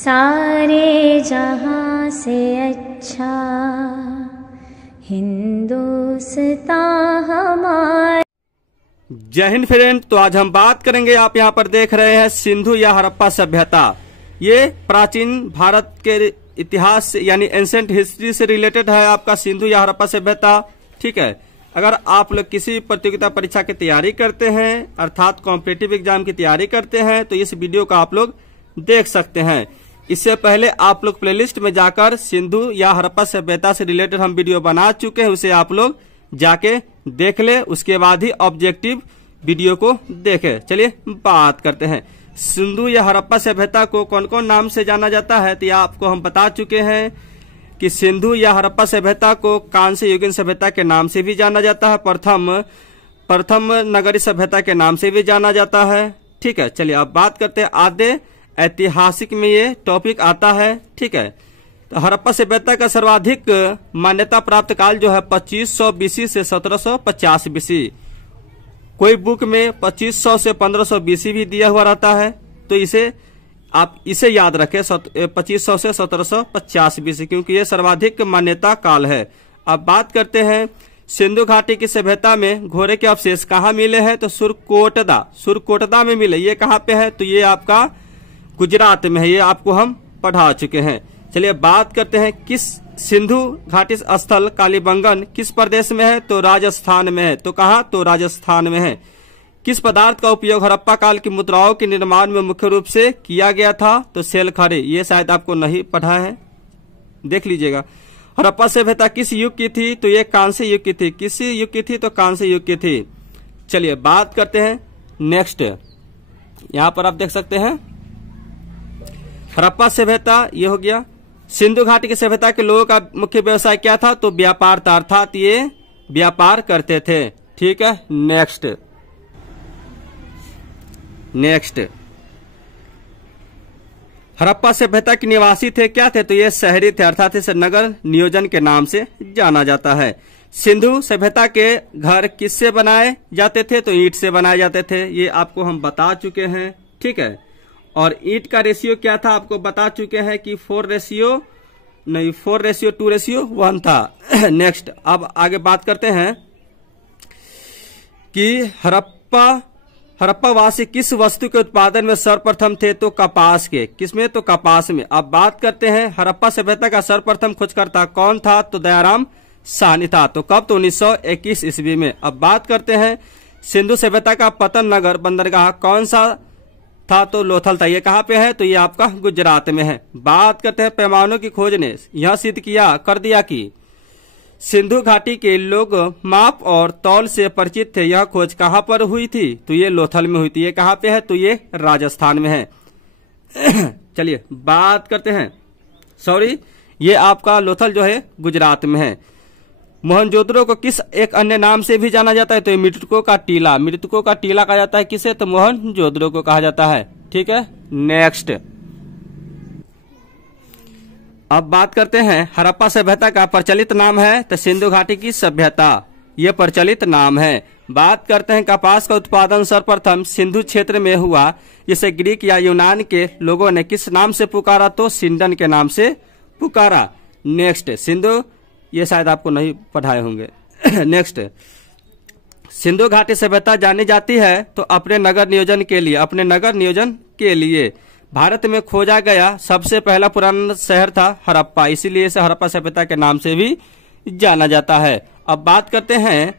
सारे जहां से अच्छा हिंदुस्तान हमारा। जय हिंद फ्रेंड। तो आज हम बात करेंगे, आप यहाँ पर देख रहे हैं सिंधु या हड़प्पा सभ्यता। ये प्राचीन भारत के इतिहास यानी एंशिएंट हिस्ट्री से रिलेटेड है आपका सिंधु या हड़प्पा सभ्यता। ठीक है, अगर आप लोग किसी प्रतियोगिता परीक्षा की तैयारी करते हैं अर्थात कॉम्पिटिटिव एग्जाम की तैयारी करते हैं तो इस वीडियो को आप लोग देख सकते हैं। इससे पहले आप लोग प्लेलिस्ट में जाकर सिंधु या हड़प्पा सभ्यता से रिलेटेड हम वीडियो बना चुके हैं, उसे आप लोग जाके देख ले, उसके बाद ही ऑब्जेक्टिव वीडियो को देखें। चलिए बात करते हैं सिंधु या हड़प्पा सभ्यता को कौन कौन नाम से जाना जाता है। तो यह आपको हम बता चुके हैं कि सिंधु या हड़प्पा सभ्यता को कांस्य युगीन सभ्यता के नाम से भी जाना जाता है, प्रथम नगरी सभ्यता के नाम से भी जाना जाता है। ठीक है, चलिए अब बात करते हैं आद्य ऐतिहासिक में ये टॉपिक आता है। ठीक है, तो हड़प्पा सभ्यता का सर्वाधिक मान्यता प्राप्त काल जो है 2500 बीसी से 1750 बीसी। कोई बुक में 2500 से 1500 बीसी भी दिया हुआ रहता है, तो आप इसे याद रखें 2500 से 1750 बीसी, क्योंकि ये सर्वाधिक मान्यता काल है। अब बात करते हैं सिंधु घाटी की सभ्यता में घोड़े के अवशेष कहाँ मिले हैं। तो सुरकोटदा में मिले। ये कहाँ पे है? तो ये आपका गुजरात में है, ये आपको हम पढ़ा चुके हैं। चलिए बात करते हैं किस सिंधु घाटी स्थल कालीबंगन किस प्रदेश में है। तो राजस्थान में है। तो कहाँ? तो राजस्थान में है। किस पदार्थ का उपयोग हड़प्पा काल की मुद्राओं के निर्माण में मुख्य रूप से किया गया था। तो सेलखड़े। ये शायद आपको नहीं पढ़ा है, देख लीजिएगा। हड़प्पा सभ्यता किस युग की थी? तो ये कांस्य युग की थी। किस युग की थी? तो कांस्य युग की थी। चलिए बात करते हैं नेक्स्ट। यहाँ पर आप देख सकते हैं हड़प्पा सभ्यता ये हो गया। सिंधु घाटी की सभ्यता के लोगों का मुख्य व्यवसाय क्या था? तो व्यापार था, अर्थात ये व्यापार करते थे। ठीक है, नेक्स्ट हड़प्पा सभ्यता के निवासी थे क्या थे? तो ये शहरी थे, अर्थात इसे नगर नियोजन के नाम से जाना जाता है। सिंधु सभ्यता के घर किससे बनाए जाते थे? तो ईंट से बनाए जाते थे। ये आपको हम बता चुके हैं। ठीक है, और ईंट का रेशियो क्या था आपको बता चुके हैं कि 4:2:1 था। नेक्स्ट, अब आगे बात करते हैं कि हड़प्पावासी किस वस्तु के उत्पादन में सर्वप्रथम थे? तो कपास के। किसमें? तो कपास में। अब बात करते हैं हड़प्पा सभ्यता का सर्वप्रथम खोजकर्ता कौन था? तो दयाराम साहनी था। तो कब? तो 1921 ईस्वी में। अब बात करते हैं सिंधु सभ्यता का पतन नगर बंदरगाह कौन सा था? तो लोथल था। ये कहाँ पे है? तो ये आपका गुजरात में है। बात करते हैं पैमानों की खोज ने यह सिद्ध कर दिया कि सिंधु घाटी के लोग माप और तौल से परिचित थे। यह खोज कहाँ पर हुई थी? तो ये लोथल में हुई थी। ये कहाँ पे है? तो ये राजस्थान में है। चलिए बात करते हैं, ये आपका लोथल जो है गुजरात में है। मोहनजोदड़ो को किस एक अन्य नाम से भी जाना जाता है? तो मृतकों का टीला कहा जाता है। किसे? तो मोहनजोदड़ो को कहा जाता है। ठीक है, नेक्स्ट। अब बात करते हैं हड़प्पा सभ्यता का प्रचलित नाम है। तो सिंधु घाटी की सभ्यता ये प्रचलित नाम है। बात करते हैं कपास का उत्पादन सर्वप्रथम सिंधु क्षेत्र में हुआ, जिसे ग्रीक या यूनान के लोगों ने किस नाम से पुकारा? तो सिंडन के नाम से पुकारा। नेक्स्ट, सिंधु ये शायद आपको नहीं पढ़ाए होंगे। नेक्स्ट, सिंधु घाटी सभ्यता जानी जाती है तो अपने नगर नियोजन के लिए भारत में खोजा गया सबसे पहला पुराना शहर था हड़प्पा, इसीलिए इसे हड़प्पा सभ्यता के नाम से भी जाना जाता है। अब बात करते हैं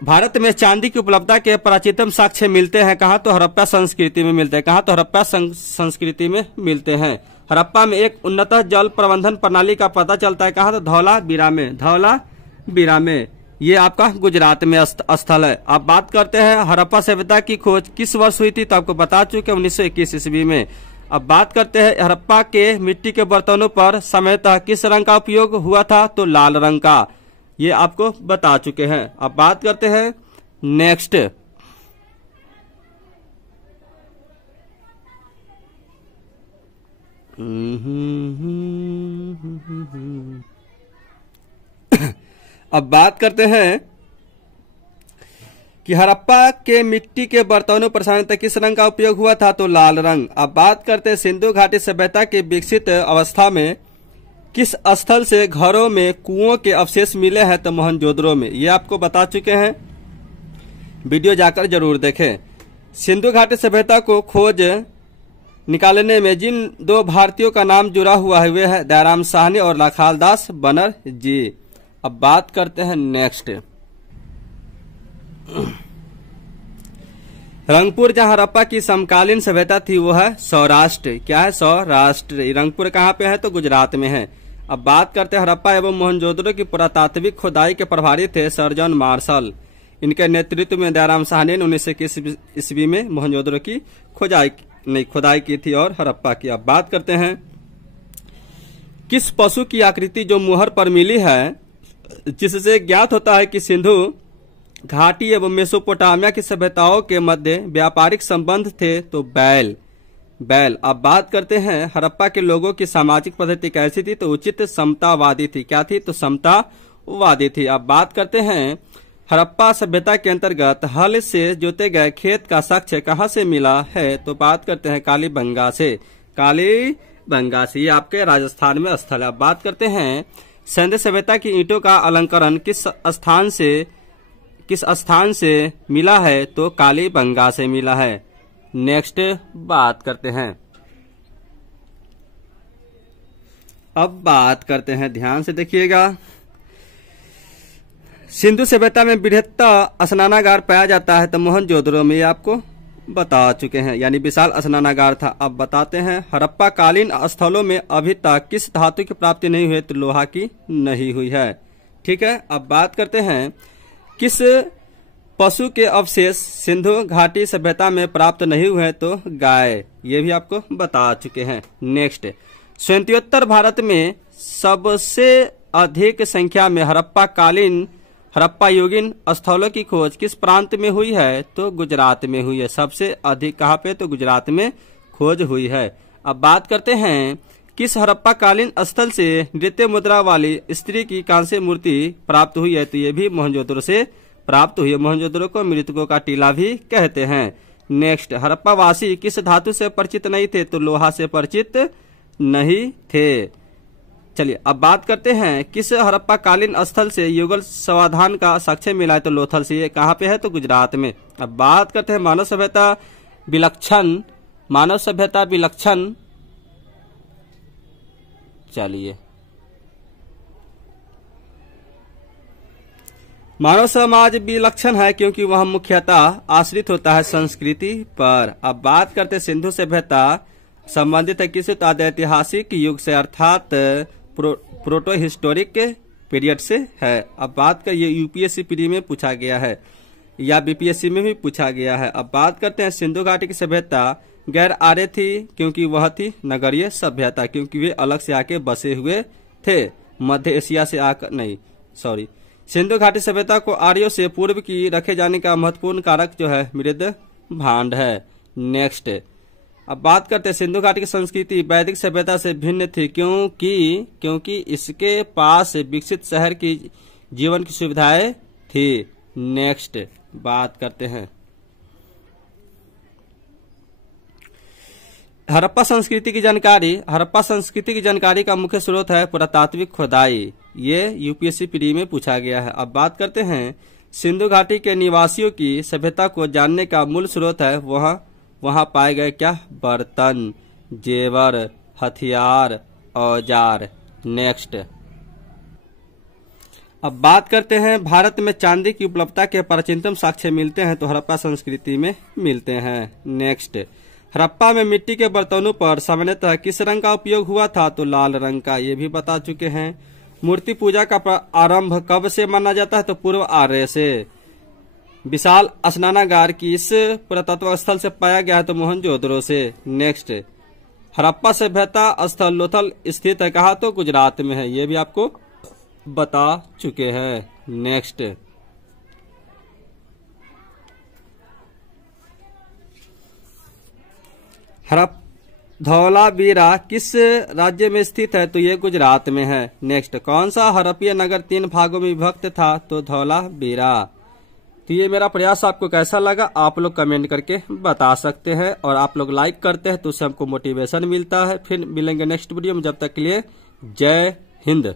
भारत में चांदी की उपलब्धता के प्राचीनतम साक्ष्य मिलते हैं कहाँ? तो हड़प्पा संस्कृति में मिलते हैं। कहाँ? तो हड़प्पा संस्कृति में मिलते हैं। हड़प्पा में एक उन्नत जल प्रबंधन प्रणाली का पता चलता है। कहाँ? तो धौलावीरा में। ये आपका गुजरात में स्थल है। अब बात करते हैं हड़प्पा सभ्यता की खोज किस वर्ष हुई थी? तो आपको बता चुके 1921 ईस्वी में। अब बात करते हैं हड़प्पा के मिट्टी के बर्तनों पर सामान्यतः किस रंग का उपयोग हुआ था? तो लाल रंग का। ये आपको बता चुके हैं। अब बात करते हैं नेक्स्ट। अब बात करते हैं कि हड़प्पा के मिट्टी के बर्तनों पर सामान्यतः किस रंग का उपयोग हुआ था, तो लाल रंग। अब बात करते हैं सिंधु घाटी सभ्यता के विकसित अवस्था में किस स्थल से घरों में कुओं के अवशेष मिले हैं, तो मोहनजोदड़ो में। ये आपको बता चुके हैं, वीडियो जाकर जरूर देखें। सिंधु घाटी सभ्यता को खोज निकालने में जिन दो भारतीयों का नाम जुड़ा हुआ है वे है दयाराम साहनी और लाखालदास बनर्जी। अब बात करते हैं नेक्स्ट, रंगपुर जहां हड़प्पा की समकालीन सभ्यता थी वो है सौराष्ट्र। क्या है? सौराष्ट्र। रंगपुर कहाँ पे है, तो गुजरात में है। अब बात करते हैं हड़प्पा एवं मोहनजोदड़ो की पुरातात्विक खुदाई के प्रभारी थे सर जॉन मार्शल। इनके नेतृत्व में दयाराम साहनी ने 1921 ईस्वी में मोहनजोदड़ो की खुदाई की थी और हड़प्पा की। अब बात करते हैं किस पशु की आकृति जो मुहर पर मिली है जिससे ज्ञात होता है कि सिंधु घाटी एवं मेसोपोटामिया की सभ्यताओं के मध्य व्यापारिक संबंध थे, तो बैल। अब बात करते हैं हड़प्पा के लोगों की सामाजिक पद्धति कैसी थी, तो उचित समतावादी थी। क्या थी? तो समतावादी थी। अब बात करते हैं हड़प्पा सभ्यता के अंतर्गत हल से जोते गए खेत का साक्ष्य कहाँ से मिला है, तो बात करते हैं कालीबंगा से। कालीबंगा से, ये आपके राजस्थान में स्थल है। अब बात करते हैं सिंधु सभ्यता की ईंटों का अलंकरण किस स्थान से मिला है, तो कालीबंगा से मिला है। नेक्स्ट बात करते हैं, अब बात करते हैं, ध्यान से देखिएगा। सिंधु सभ्यता में बृहत्तर स्नानागार पाया जाता है, तो मोहनजोदड़ो में आपको बता चुके हैं, यानी विशाल स्नानागार था। अब बताते हैं हड़प्पा कालीन स्थलों में अभी तक किस धातु की प्राप्ति नहीं हुई, तो लोहा की नहीं हुई है। ठीक है। अब बात करते हैं किस पशु के अवशेष सिंधु घाटी सभ्यता में प्राप्त नहीं हुए, तो गाय। ये भी आपको बता चुके हैं। नेक्स्ट, स्वतंत्रोत्तर भारत में सबसे अधिक संख्या में हड़प्पा युगीन स्थलों की खोज किस प्रांत में हुई है, तो गुजरात में हुई है। सबसे अधिक कहाँ पे, तो गुजरात में खोज हुई है। अब बात करते हैं किस हड़प्पा कालीन स्थल से नृत्य मुद्रा वाली स्त्री की कांस्य मूर्ति प्राप्त हुई है, तो ये भी मोहनजोदड़ो से प्राप्त हुई है। मोहनजोदड़ो को मृतकों का टीला भी कहते हैं। नेक्स्ट, हड़प्पा वासी किस धातु से परिचित नहीं थे, तो लोहा से परिचित नहीं थे। चलिए अब बात करते हैं किस हड़प्पा कालीन स्थल से युगल समाधान का साक्ष्य मिला है, तो लोथल से। ये कहाँ पे है, तो गुजरात में। अब बात करते हैं मानव सभ्यता विलक्षण। चलिए, मानव समाज विलक्षण है क्योंकि वह मुख्यतः आश्रित होता है संस्कृति पर। अब बात करते सिंधु सभ्यता संबंधित है किस ऐतिहासिक युग से, अर्थात प्रोटो हिस्टोरिक पीरियड से है। अब बात कर, ये यूपीएससी प्री में पूछा गया है या बीपीएससी में भी पूछा गया है। अब बात करते हैं सिंधु घाटी की सभ्यता गैर आर्य थी क्योंकि वह थी नगरीय सभ्यता, क्योंकि वे अलग से आके बसे हुए थे, मध्य एशिया से आकर सिंधु घाटी सभ्यता को आर्यों से पूर्व की रखे जाने का महत्वपूर्ण कारक जो है मृद भांड है। नेक्स्ट, अब बात करते हैं सिंधु घाटी की संस्कृति वैदिक सभ्यता से भिन्न थी क्योंकि इसके पास विकसित शहर की जीवन की सुविधाएं थी। नेक्स्ट बात करते हैं हड़प्पा संस्कृति की जानकारी। हड़प्पा संस्कृति की जानकारी का मुख्य स्रोत है पुरातात्विक खुदाई। ये यूपीएससी प्री में पूछा गया है। अब बात करते हैं सिंधु घाटी के निवासियों की सभ्यता को जानने का मूल स्रोत है वहां पाए गए क्या, बर्तन, जेवर, हथियार, औजार। नेक्स्ट, अब बात करते हैं भारत में चांदी की उपलब्धता के प्राचीनतम साक्ष्य मिलते हैं, तो हड़प्पा संस्कृति में मिलते हैं। नेक्स्ट, हड़प्पा में मिट्टी के बर्तनों पर सामान्यतः किस रंग का उपयोग हुआ था, तो लाल रंग का। ये भी बता चुके हैं। मूर्ति पूजा का आरंभ कब से माना जाता है, तो पूर्व आर्य से। विशाल स्नानागार किस पुरातत्व स्थल से पाया गया है, तो मोहनजोदड़ो से। नेक्स्ट, हड़प्पा सभ्यता स्थल लोथल स्थित है कहा, तो गुजरात में है। ये भी आपको बता चुके हैं। नेक्स्ट, धौलावीरा किस राज्य में स्थित है, तो ये गुजरात में है। नेक्स्ट, कौन सा हड़प्पीय नगर 3 भागों में विभक्त था, तो धौलावीरा। तो ये मेरा प्रयास आपको कैसा लगा आप लोग कमेंट करके बता सकते हैं, और आप लोग लाइक करते हैं तो उससे हमको मोटिवेशन मिलता है। फिर मिलेंगे नेक्स्ट वीडियो में, जब तक के लिए जय हिंद।